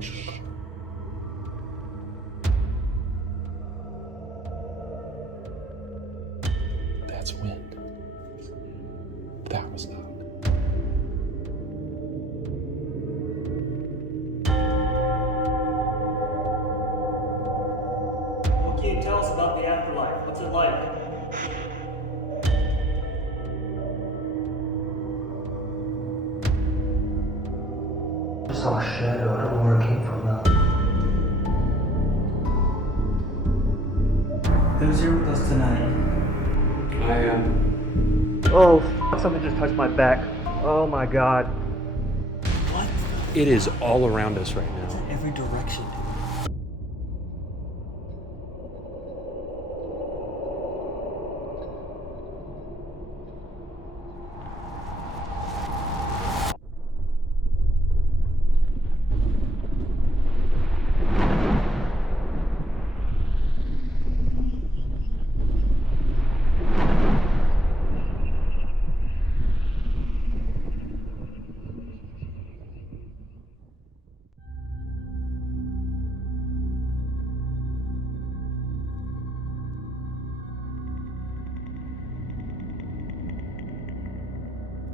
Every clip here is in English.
Shh. That's wind. That was not. What can you tell us about the afterlife? What's it like? I saw a shadow. I don't know where it came from though. Who's here with us tonight? I am. Oh, something just touched my back. Oh my god. What? It is all around us right now. In every direction.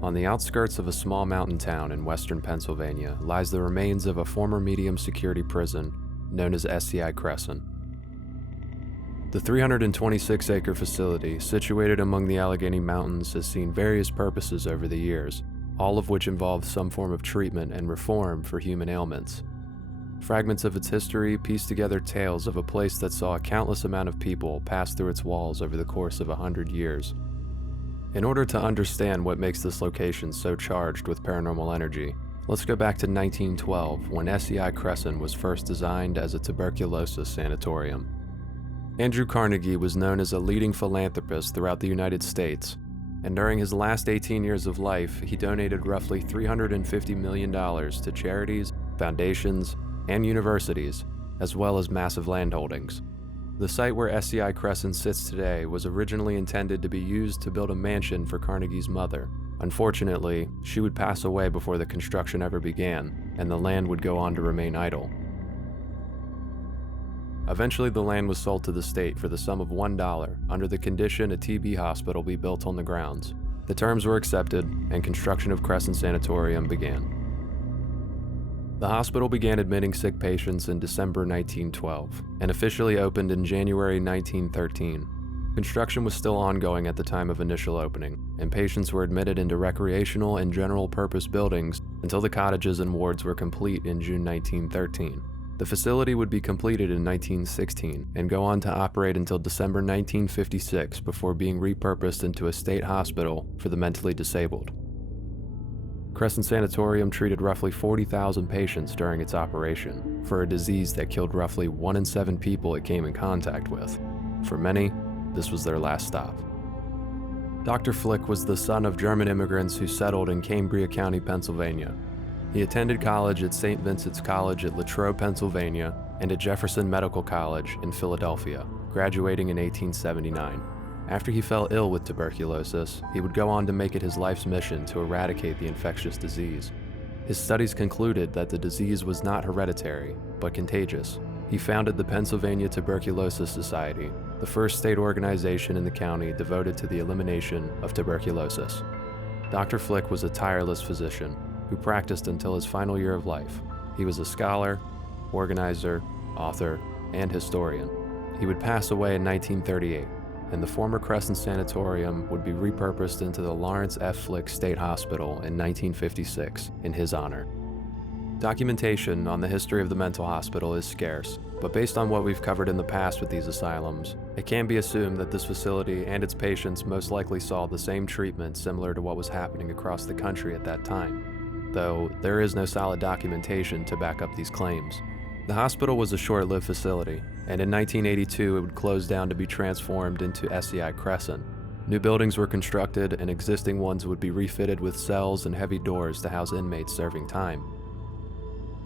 On the outskirts of a small mountain town in western Pennsylvania lies the remains of a former medium security prison known as SCI Cresson. The 326-acre facility, situated among the Allegheny Mountains, has seen various purposes over the years, all of which involve some form of treatment and reform for human ailments. Fragments of its history piece together tales of a place that saw a countless amount of people pass through its walls over the course of 100 years. In order to understand what makes this location so charged with paranormal energy, let's go back to 1912 when SCI Cresson was first designed as a tuberculosis sanatorium. Andrew Carnegie was known as a leading philanthropist throughout the United States, and during his last 18 years of life, he donated roughly $350 million to charities, foundations, and universities, as well as massive landholdings. The site where SCI Cresson sits today was originally intended to be used to build a mansion for Carnegie's mother. Unfortunately, she would pass away before the construction ever began, and the land would go on to remain idle. Eventually, the land was sold to the state for the sum of $1 under the condition a TB hospital be built on the grounds. The terms were accepted, and construction of Cresson Sanatorium began. The hospital began admitting sick patients in December 1912 and officially opened in January 1913. Construction was still ongoing at the time of initial opening, and patients were admitted into recreational and general purpose buildings until the cottages and wards were complete in June 1913. The facility would be completed in 1916 and go on to operate until December 1956 before being repurposed into a state hospital for the mentally disabled. Cresson Sanatorium treated roughly 40,000 patients during its operation for a disease that killed roughly 1 in 7 people it came in contact with. For many, this was their last stop. Dr. Flick was the son of German immigrants who settled in Cambria County, Pennsylvania. He attended college at St. Vincent's College at Latrobe, Pennsylvania, and at Jefferson Medical College in Philadelphia, graduating in 1879. After he fell ill with tuberculosis, he would go on to make it his life's mission to eradicate the infectious disease. His studies concluded that the disease was not hereditary, but contagious. He founded the Pennsylvania Tuberculosis Society, the first state organization in the county devoted to the elimination of tuberculosis. Dr. Flick was a tireless physician who practiced until his final year of life. He was a scholar, organizer, author, and historian. He would pass away in 1938. And the former Cresson Sanatorium would be repurposed into the Lawrence F. Flick State Hospital in 1956 in his honor. Documentation on the history of the mental hospital is scarce, but based on what we've covered in the past with these asylums, it can be assumed that this facility and its patients most likely saw the same treatment similar to what was happening across the country at that time, though there is no solid documentation to back up these claims. The hospital was a short-lived facility, and in 1982 it would close down to be transformed into SCI Cresson. New buildings were constructed, and existing ones would be refitted with cells and heavy doors to house inmates serving time.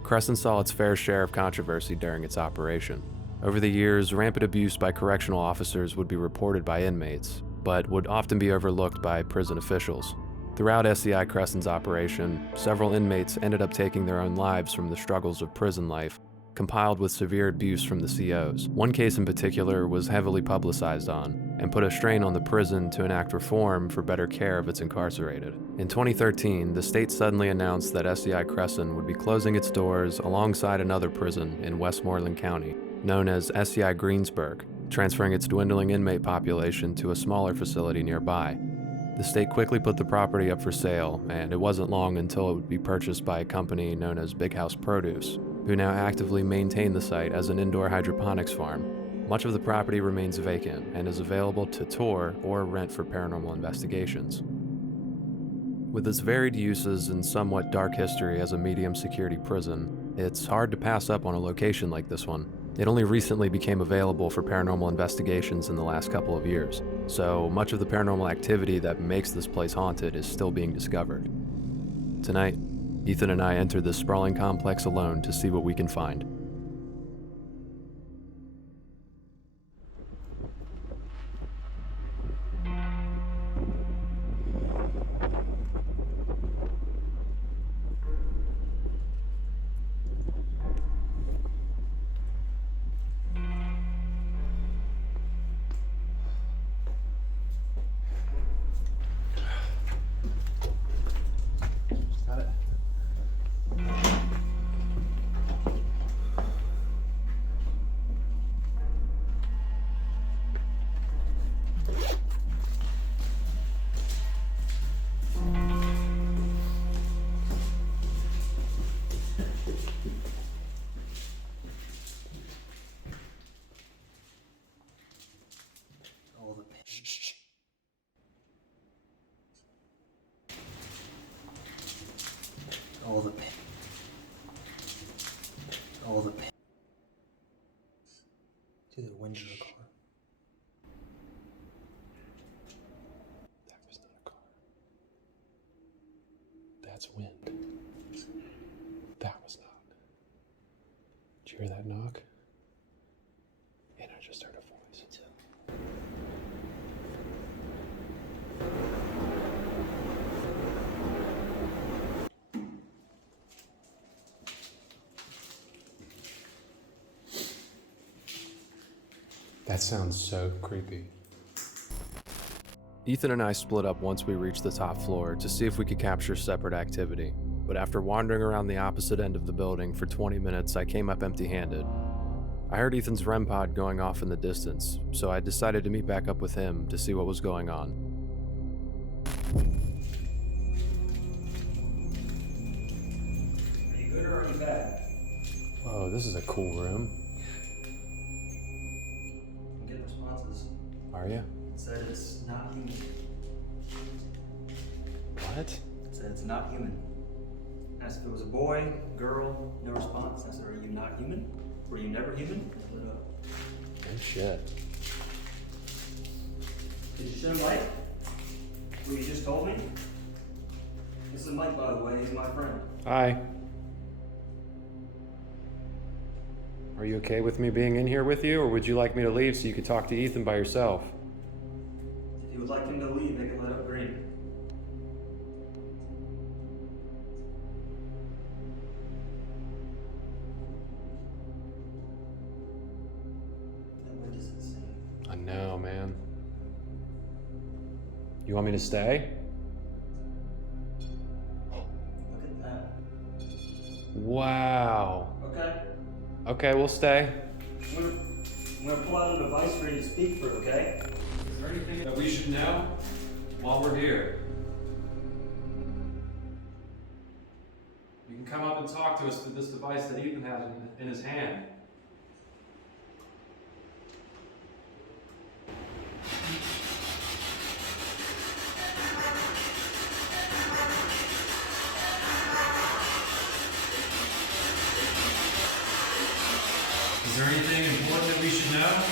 Cresson saw its fair share of controversy during its operation. Over the years, rampant abuse by correctional officers would be reported by inmates, but would often be overlooked by prison officials. Throughout SCI Cresson's operation, several inmates ended up taking their own lives from the struggles of prison life, compiled with severe abuse from the COs. One case in particular was heavily publicized on, and put a strain on the prison to enact reform for better care of its incarcerated. In 2013, the state suddenly announced that SCI Cresson would be closing its doors alongside another prison in Westmoreland County, known as SCI Greensburg, transferring its dwindling inmate population to a smaller facility nearby. The state quickly put the property up for sale, and it wasn't long until it would be purchased by a company known as Big House Produce, who now actively maintain the site as an indoor hydroponics farm. Much of the property remains vacant and is available to tour or rent for paranormal investigations. With its varied uses and somewhat dark history as a medium security prison, it's hard to pass up on a location like this one. It only recently became available for paranormal investigations in the last couple of years, so much of the paranormal activity that makes this place haunted is still being discovered. Tonight, Ethan and I entered this sprawling complex alone to see what we can find. All the pain. All the pain. All the pain. To the window of the car. That was not a car. That's wind. That was not. Did you hear that knock? And I just heard a voice. That sounds so creepy. Ethan and I split up once we reached the top floor to see if we could capture separate activity, but after wandering around the opposite end of the building for 20 minutes, I came up empty-handed. I heard Ethan's REM pod going off in the distance, so I decided to meet back up with him to see what was going on. Are you good or are you bad? Whoa, this is a cool room. I'm getting responses. Are you? It said it's not human. What? It said it's not human. Asked if it was a boy, girl, no response. I said, are you not human? Were you never human? I lit up. Oh shit. Did you shed light? What you just told me? This is Mike, by the way. He's my friend. Hi. Are you okay with me being in here with you, or would you like me to leave so you could talk to Ethan by yourself? If you would like him to leave, make it light up green. That wind is insane. I know, man. You want me to stay? Look at that. Wow. Okay. Okay, we'll stay. I'm gonna pull out a device for you to speak through, okay? Is there anything that we should know while we're here? You can come up and talk to us through this device that Ethan has in his hand. Is there anything important that we should know?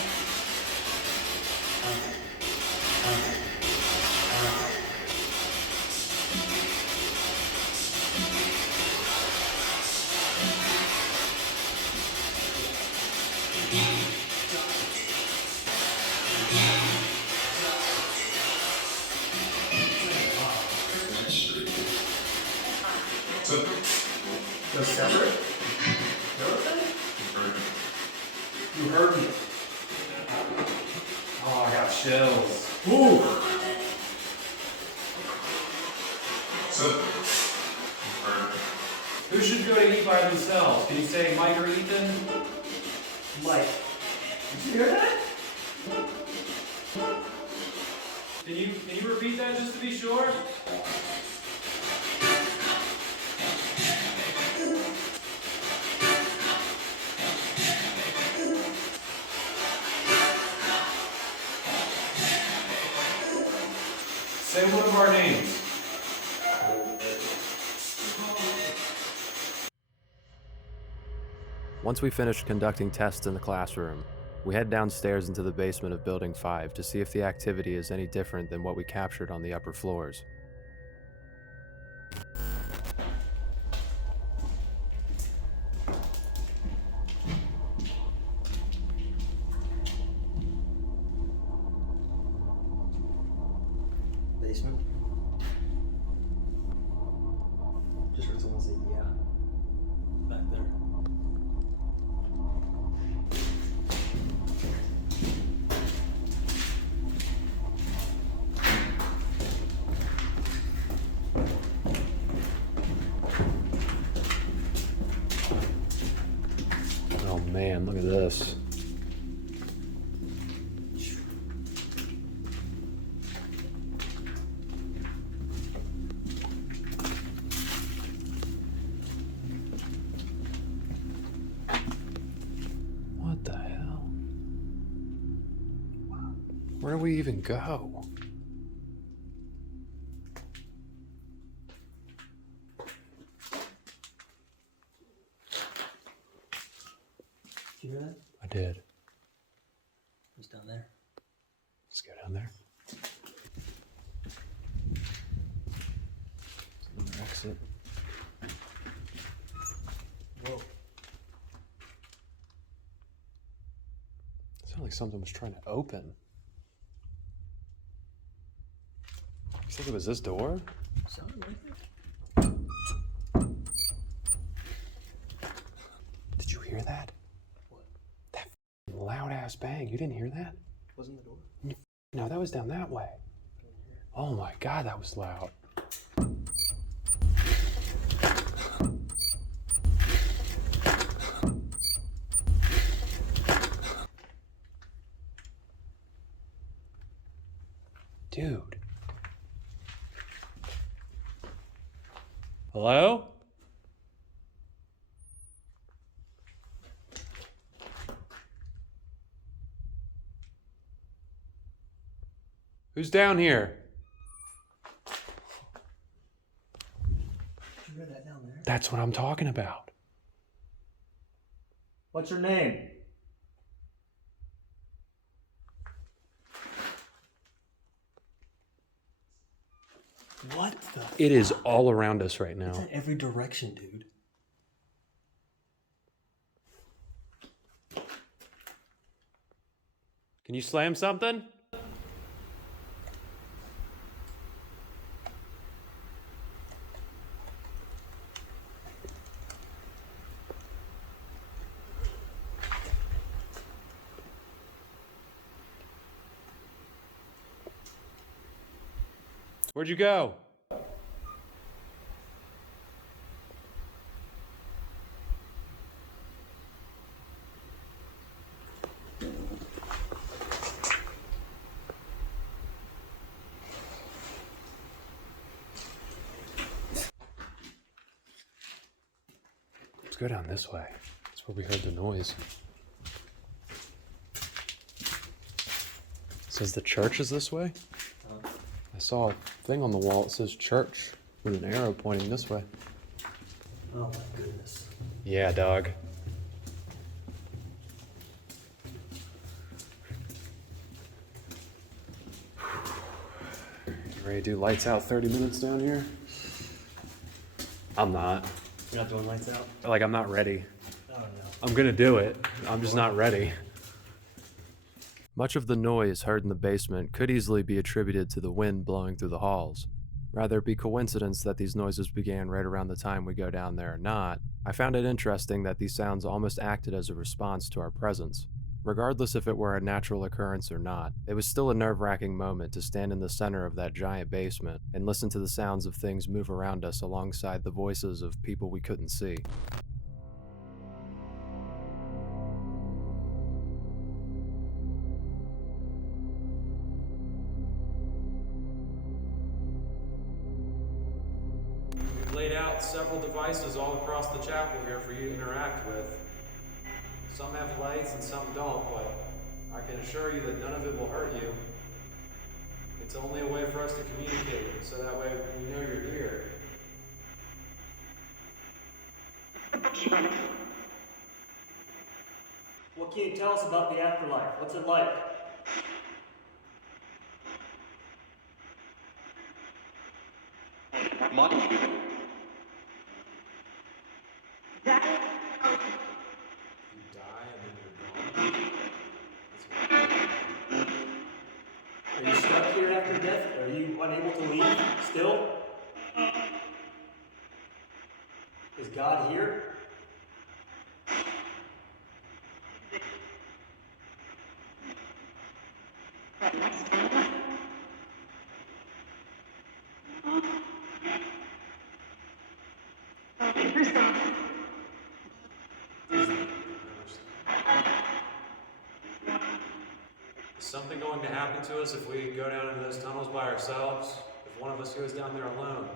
Go separate? You heard me. Oh, I got chills. Ooh! Who should go to eat by themselves? Can you say Mike or Ethan? Mike. Did you hear that? Can you repeat that just to be sure? Say one of our names. Once we finished conducting tests in the classroom, we head downstairs into the basement of Building 5 to see if the activity is any different than what we captured on the upper floors. Basement. Just heard someone say yeah. Back there. Oh man, look at this. What the hell? Where do we even go? Did you hear that? I did. He's down there. Let's go down there. There's another exit. Whoa. It sounded like something was trying to open. You think it was this door? Sounded like it. Did you hear that? What? That loud ass bang. You didn't hear that? Wasn't the door? No, that was down that way. Oh my God, that was loud. Dude. Hello? Who's down here? Did you hear that down there? That's what I'm talking about. What's your name? What the? It is all around us right It's now. in every direction, dude. Can you slam something? Where'd you go? Let's go down this way. That's where we heard the noise. It says the church is this way? I saw a thing on the wall that says church with an arrow pointing this way. Oh my goodness. Yeah, dog. You ready to do lights out 30 minutes down here? I'm not. You're not doing lights out? Like, I'm not ready. Oh no. I'm gonna do it. I'm just not ready. Much of the noise heard in the basement could easily be attributed to the wind blowing through the halls. Rather it be coincidence that these noises began right around the time we go down there or not, I found it interesting that these sounds almost acted as a response to our presence. Regardless if it were a natural occurrence or not, it was still a nerve-wracking moment to stand in the center of that giant basement and listen to the sounds of things move around us alongside the voices of people we couldn't see. We've laid out several devices all across the chapel here for you to interact with. Some have lights and some don't, but I can assure you that none of it will hurt you. It's only a way for us to communicate, so that way we know you're here. What can you tell us about the afterlife? What's it like? You die and then you're gone. Are you stuck here after death? Are you unable to leave still? Is God here? Is something going to happen to us if we go down into those tunnels by ourselves? If one of us goes down there alone?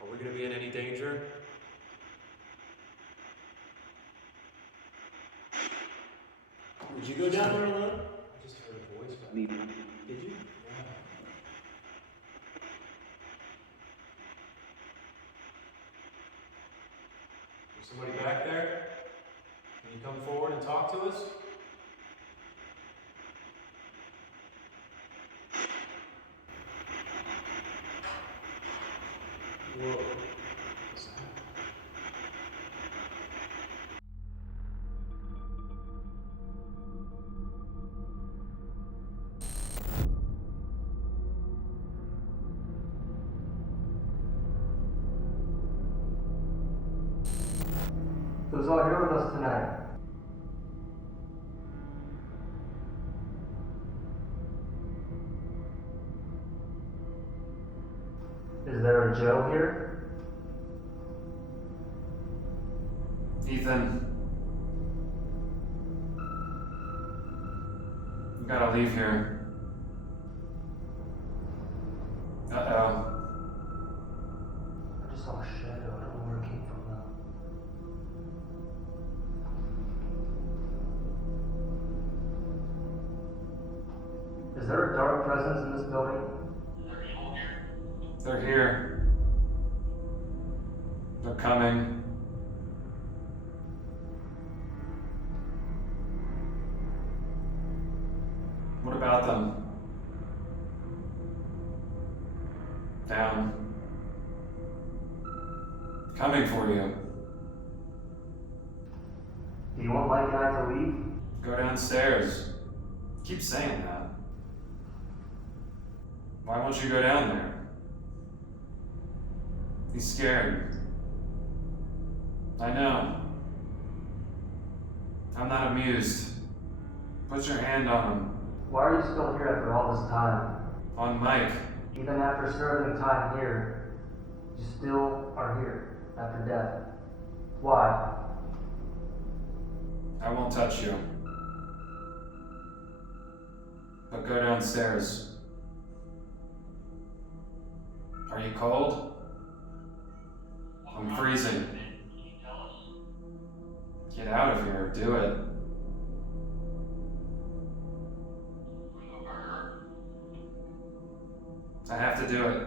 Are we going to be in any danger? Would you go down there alone? I just heard a voice back there. Did you? There's somebody back there? Can you come forward and talk to us? Whoa. What's that? Who's all here with us tonight? Is there a Joe here? Ethan. You gotta leave here. Uh-oh. I just saw a shadow. I don't know where it came from though. Is there a dark presence in this building? They're here. They're coming. What about them? Down. Coming for you. Do you want Mike and I to leave? Go downstairs. Keep saying that. Why won't you go down there? He's scared. I know. I'm not amused. Put your hand on him. Why are you still here after all this time? On Mike. Even after serving time here, you still are here after death. Why? I won't touch you. But go downstairs. Are you cold? I'm freezing. Get out of here. Do it. I have to do it.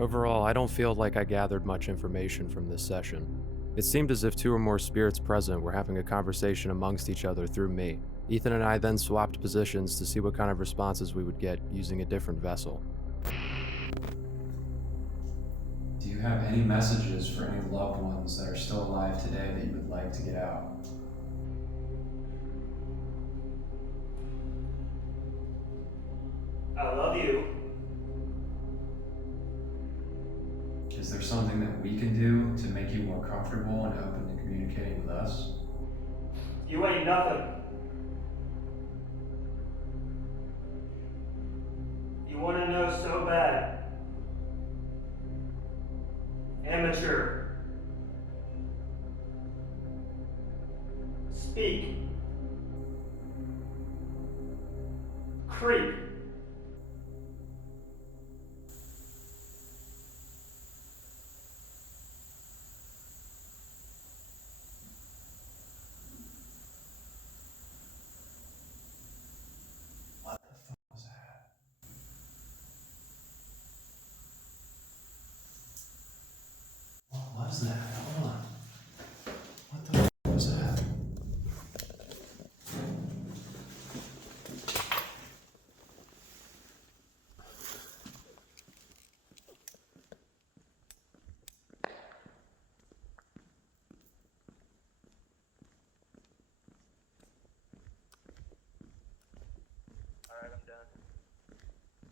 Overall, I don't feel like I gathered much information from this session. It seemed as if two or more spirits present were having a conversation amongst each other through me. Ethan and I then swapped positions to see what kind of responses we would get using a different vessel. Do you have any messages for any loved ones that are still alive today that you would like to get out? Is there something that we can do to make you more comfortable and open to communicating with us? You ain't nothing. You want to know so bad. Amateur. Speak. Creep. What the fuck was that? What was that? Hold on. What the fuck was that?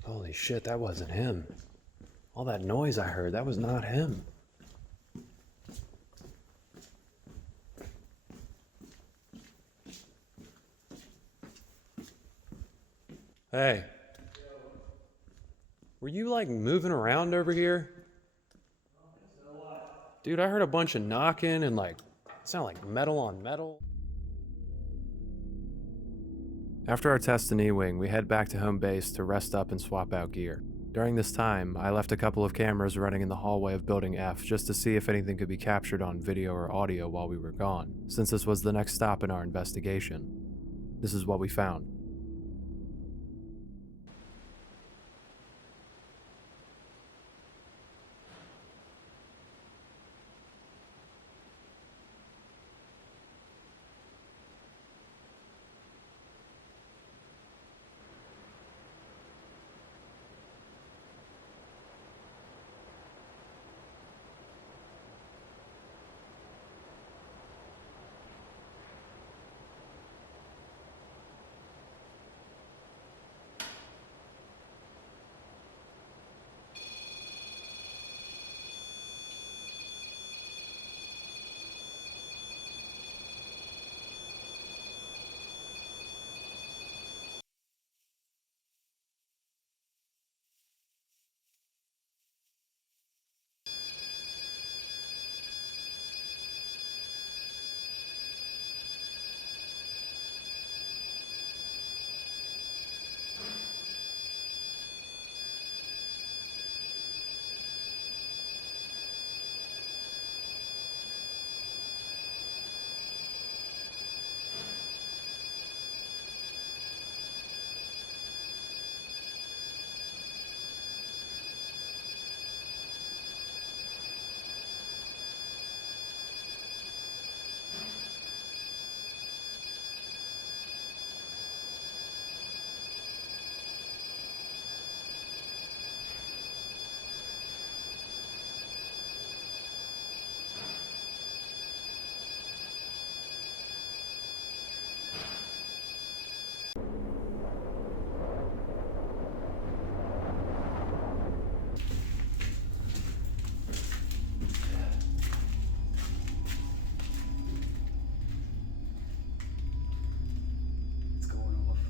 Holy shit, that wasn't him. All that noise I heard, that was not him. Hey. Were you like moving around over here? Dude, I heard a bunch of knocking and like, it sounded like metal on metal. After our test in E-Wing, we head back to home base to rest up and swap out gear. During this time, I left a couple of cameras running in the hallway of Building F just to see if anything could be captured on video or audio while we were gone, since this was the next stop in our investigation. This is what we found.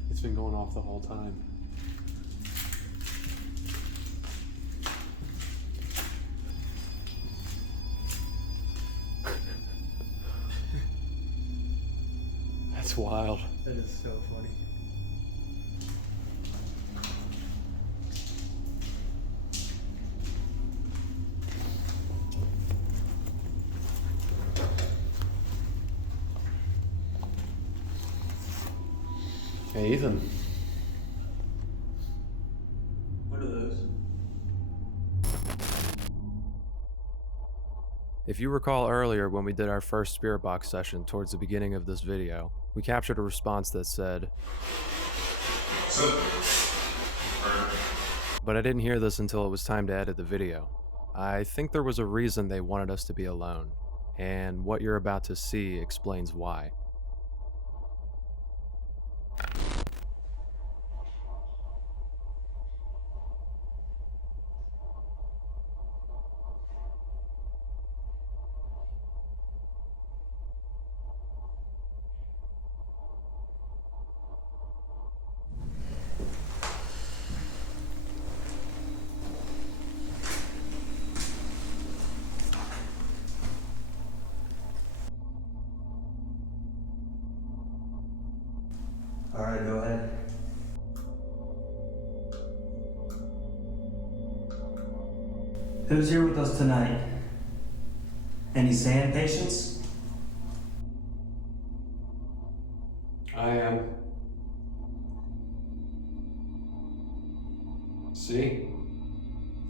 It's been going off the whole time. That's wild. That is so funny. Hey, Ethan. What are those? If you recall earlier when we did our first spirit box session towards the beginning of this video, we captured a response that said, but I didn't hear this until it was time to edit the video. I think there was a reason they wanted us to be alone, and what you're about to see explains why. Alright, go ahead. Who's here with us tonight? Any sand patients? I am. See?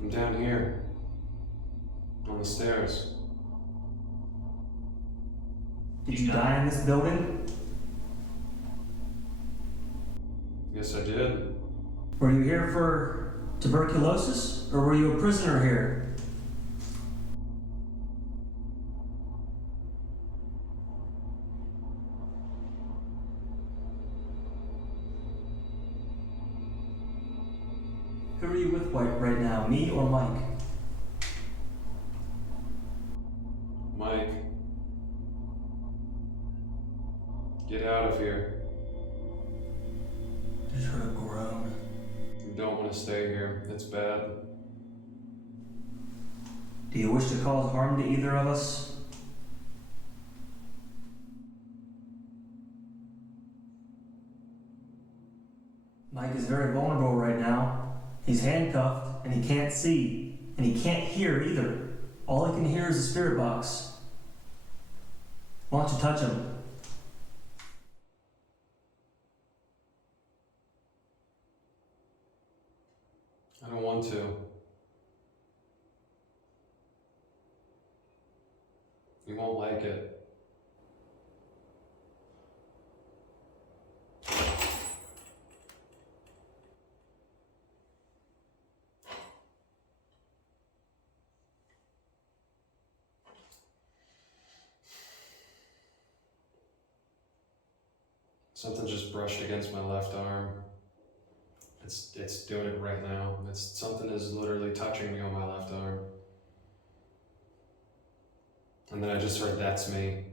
I'm down here. On the stairs. Did you die in this building? Yes, I did. Were you here for tuberculosis, or were you a prisoner here? Who are you with right now, me or Mike? Mike. Get out of here. Just heard a groan. You don't want to stay here. It's bad. Do you wish to cause harm to either of us? Mike is very vulnerable right now. He's handcuffed and he can't see, and he can't hear either. All he can hear is the spirit box. Why don't you touch him? I don't want to. You won't like it. Something just brushed against my left arm. It's doing it right now. Something is literally touching me on my left arm. And then I just heard, "That's me."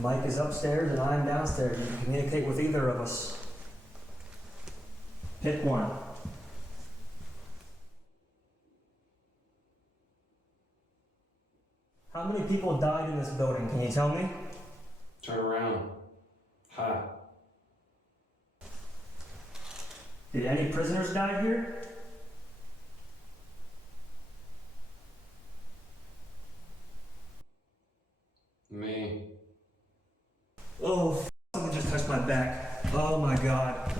Mike is upstairs and I'm downstairs. You can communicate with either of us. Pick one. How many people died in this building? Can you tell me? Turn around. Hi. Did any prisoners die here? Me. Oh, someone just touched my back. Oh my god.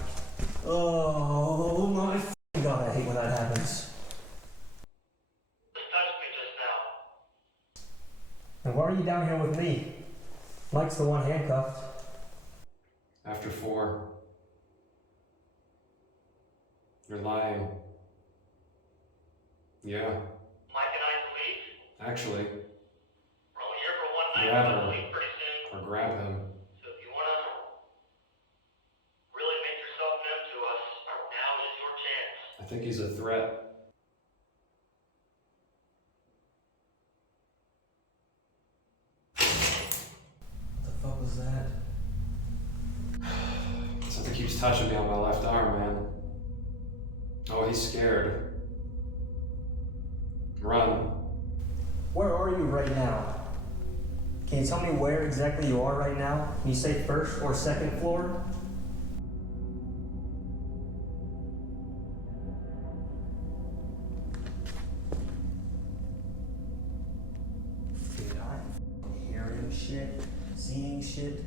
Oh my god, I hate when that happens. They touched me just now. And why are you down here with me? Mike's the one handcuffed. After 4. You're lying. Yeah. Mike and I can leave. Actually, We're only here for one night. grab We're gonna her. leave pretty soon. Or grab him. So if you wanna really make yourself known to us, now is your chance. I think he's a threat. What the fuck was that? Something keeps touching me on my left arm, man. Oh, he's scared. Run. Where are you right now? Can you tell me where exactly you are right now? Can you say first or second floor? Dude, I'm hearing shit, seeing shit.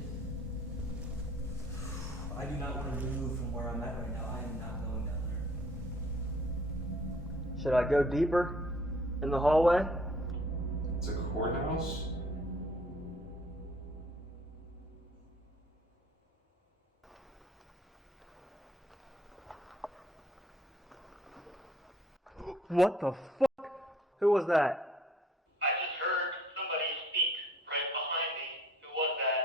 I do not want to move from where I'm at right now. I am not going down there. Should I go deeper in the hallway? It's a courthouse? What the fuck? Who was that? I just heard somebody speak right behind me. Who was that?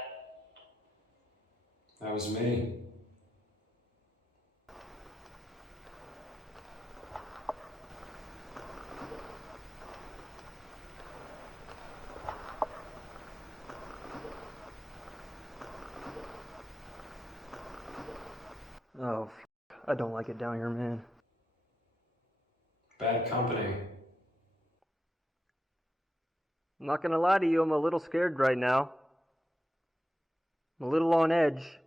That was me. Oh, I don't like it down here, man. Bad company. I'm not gonna lie to you, I'm a little scared right now. I'm a little on edge.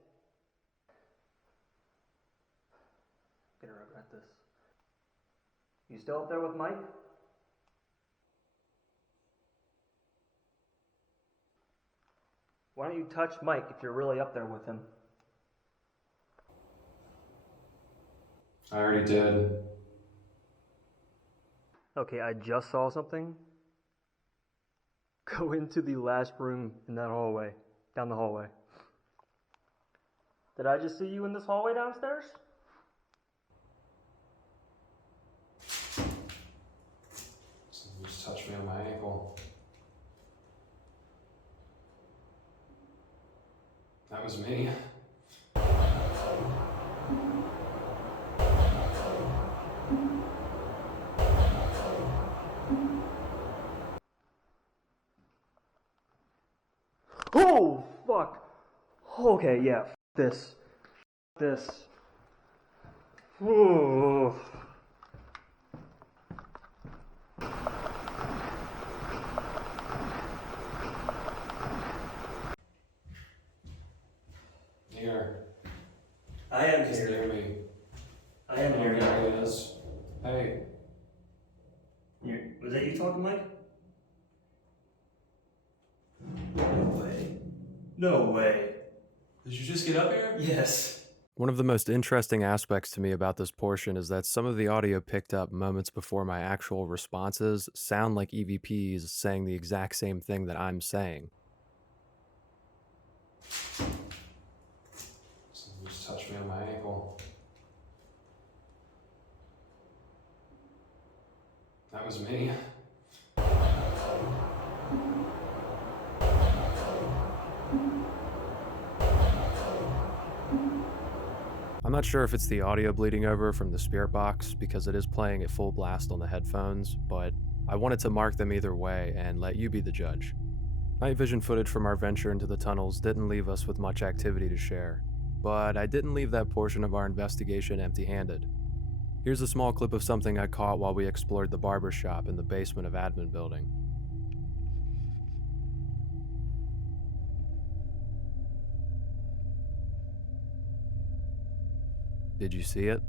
You still up there with Mike? Why don't you touch Mike if you're really up there with him? I already did. Okay, I just saw something. Go into the last room in that hallway. Down the hallway. Did I just see you in this hallway downstairs? Someone just touched me on my ankle. That was me. Oh, fuck. Okay, yeah, this. This. Ooh. Here. I am He's here. near me. I am here. There he is. Hey. Was that you talking, Mike? No way. No way. Did you just get up here? Yes. One of the most interesting aspects to me about this portion is that some of the audio picked up moments before my actual responses sound like EVPs saying the exact same thing that I'm saying. Someone just touched me on my ankle. That was me. I'm not sure if it's the audio bleeding over from the spirit box because it is playing at full blast on the headphones, but I wanted to mark them either way and let you be the judge. Night vision footage from our venture into the tunnels didn't leave us with much activity to share, but I didn't leave that portion of our investigation empty-handed. Here's a small clip of something I caught while we explored the barber shop in the basement of admin building. Did you see it?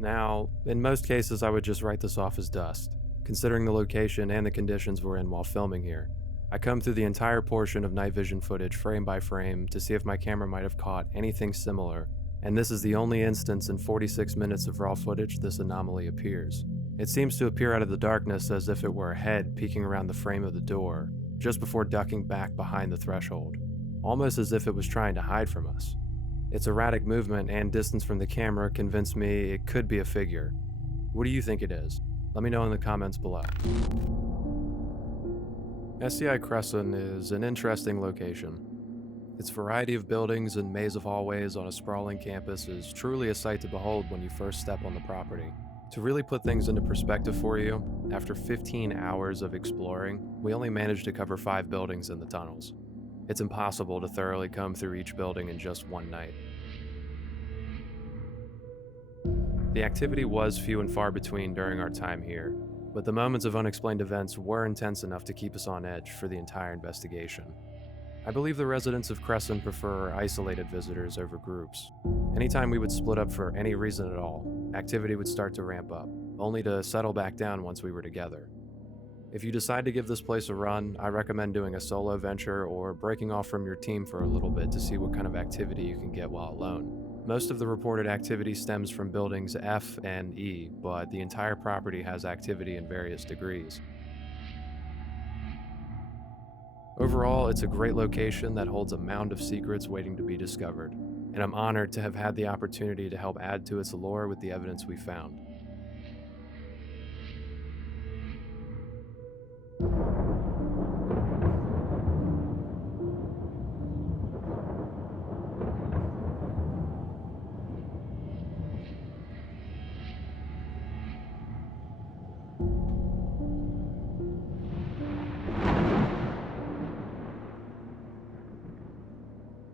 Now, in most cases I would just write this off as dust, considering the location and the conditions we're in while filming here. I combed through the entire portion of night vision footage frame by frame to see if my camera might have caught anything similar, and this is the only instance in 46 minutes of raw footage this anomaly appears. It seems to appear out of the darkness as if it were a head peeking around the frame of the door, just before ducking back behind the threshold, almost as if it was trying to hide from us. Its erratic movement and distance from the camera convinced me it could be a figure. What do you think it is? Let me know in the comments below. SCI Cresson is an interesting location. Its variety of buildings and maze of hallways on a sprawling campus is truly a sight to behold when you first step on the property. To really put things into perspective for you, after 15 hours of exploring, we only managed to cover 5 buildings in the tunnels. It's impossible to thoroughly comb through each building in just one night. The activity was few and far between during our time here, but the moments of unexplained events were intense enough to keep us on edge for the entire investigation. I believe the residents of Cresson prefer isolated visitors over groups. Anytime we would split up for any reason at all, activity would start to ramp up, only to settle back down once we were together. If you decide to give this place a run, I recommend doing a solo venture or breaking off from your team for a little bit to see what kind of activity you can get while alone. Most of the reported activity stems from buildings F and E, but the entire property has activity in various degrees. Overall, it's a great location that holds a mound of secrets waiting to be discovered, and I'm honored to have had the opportunity to help add to its allure with the evidence we found.